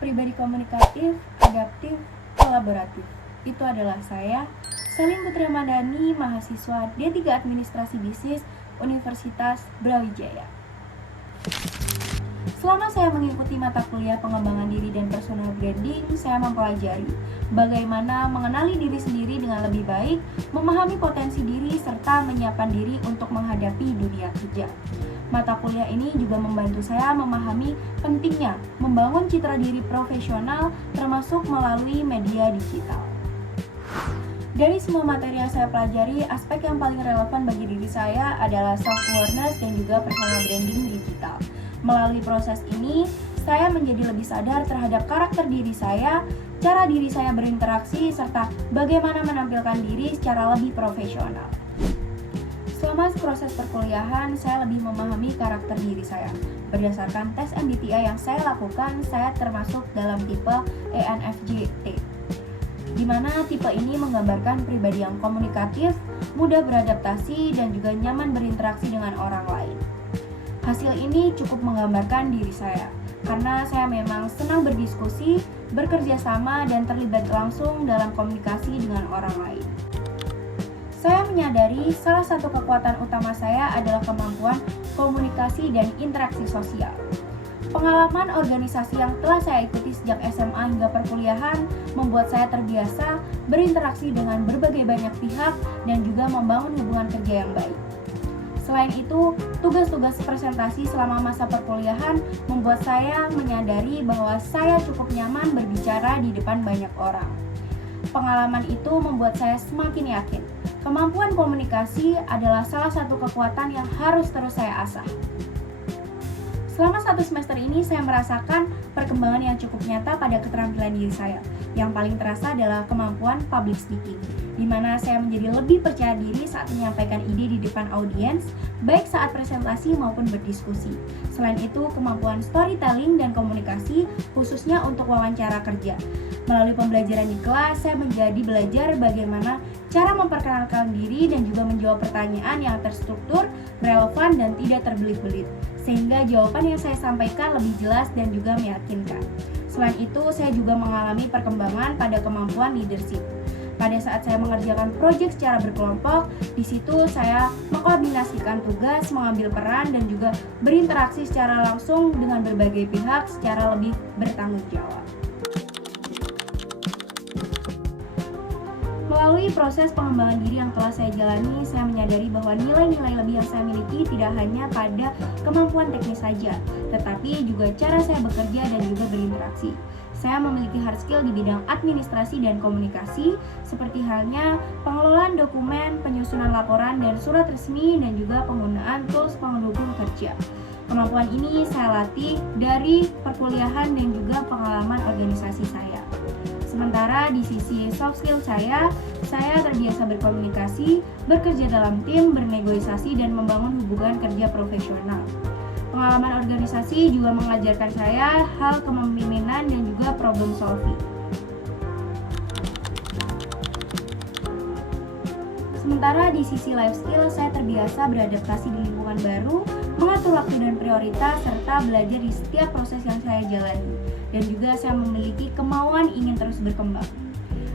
pribadi komunikatif, adaptif, kolaboratif. Itu adalah saya, Selin Putri Ramadhani, mahasiswa D3 Administrasi Bisnis Universitas Brawijaya. Selama saya mengikuti mata kuliah pengembangan diri dan personal branding, saya mempelajari bagaimana mengenali diri sendiri dengan lebih baik, memahami potensi diri, serta menyiapkan diri untuk menghadapi dunia kerja. Mata kuliah ini juga membantu saya memahami pentingnya membangun citra diri profesional, termasuk melalui media digital. Dari semua materi yang saya pelajari, aspek yang paling relevan bagi diri saya adalah self-awareness dan juga personal branding digital. Melalui proses ini, saya menjadi lebih sadar terhadap karakter diri saya, cara diri saya berinteraksi, serta bagaimana menampilkan diri secara lebih profesional. Selama proses perkuliahan, saya lebih memahami karakter diri saya. Berdasarkan tes MBTI yang saya lakukan, saya termasuk dalam tipe ENFJ-T, di mana tipe ini menggambarkan pribadi yang komunikatif, mudah beradaptasi, dan juga nyaman berinteraksi dengan orang lain. Hasil ini cukup menggambarkan diri saya, karena saya memang senang berdiskusi, bekerja sama, dan terlibat langsung dalam komunikasi dengan orang lain. Saya menyadari salah satu kekuatan utama saya adalah kemampuan komunikasi dan interaksi sosial. Pengalaman organisasi yang telah saya ikuti sejak SMA hingga perkuliahan membuat saya terbiasa berinteraksi dengan berbagai banyak pihak dan juga membangun hubungan kerja yang baik. Selain itu, tugas-tugas presentasi selama masa perkuliahan membuat saya menyadari bahwa saya cukup nyaman berbicara di depan banyak orang. Pengalaman itu membuat saya semakin yakin, kemampuan komunikasi adalah salah satu kekuatan yang harus terus saya asah. Selama 1 semester ini, saya merasakan perkembangan yang cukup nyata pada keterampilan diri saya. Yang paling terasa adalah kemampuan public speaking, di mana saya menjadi lebih percaya diri saat menyampaikan ide di depan audiens, baik saat presentasi maupun berdiskusi. Selain itu, kemampuan storytelling dan komunikasi, khususnya untuk wawancara kerja. Melalui pembelajaran di kelas, saya menjadi belajar bagaimana cara memperkenalkan diri dan juga menjawab pertanyaan yang terstruktur, relevan, dan tidak terbelit-belit, sehingga jawaban yang saya sampaikan lebih jelas dan juga meyakinkan. Selain itu, saya juga mengalami perkembangan pada kemampuan leadership. Pada saat saya mengerjakan proyek secara berkelompok, di situ saya mengkoordinasikan tugas, mengambil peran, dan juga berinteraksi secara langsung dengan berbagai pihak secara lebih bertanggung jawab. Melalui proses pengembangan diri yang telah saya jalani, saya menyadari bahwa nilai-nilai lebih yang saya miliki tidak hanya pada kemampuan teknis saja, tetapi juga cara saya bekerja dan juga berinteraksi. Saya memiliki hard skill di bidang administrasi dan komunikasi, seperti halnya pengelolaan dokumen, penyusunan laporan dan surat resmi, dan juga penggunaan tools pendukung kerja. Kemampuan ini saya latih dari perkuliahan dan juga pengalaman organisasi saya. Sementara di sisi soft skill saya terbiasa berkomunikasi, bekerja dalam tim, bernegosiasi, dan membangun hubungan kerja profesional. Pengalaman organisasi juga mengajarkan saya hal kepemimpinan dan juga problem solving. Sementara di sisi life skill, saya terbiasa beradaptasi di lingkungan baru, mengatur waktu dan prioritas, serta belajar di setiap proses yang saya jalani. Dan juga saya memiliki kemauan ingin terus berkembang.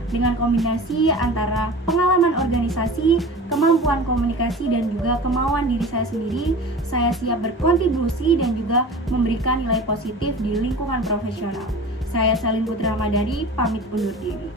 Dengan kombinasi antara pengalaman organisasi, kemampuan komunikasi, dan juga kemauan diri saya sendiri, saya siap berkontribusi dan juga memberikan nilai positif di lingkungan profesional. Saya Selin Putri Ramadhani, pamit undur diri.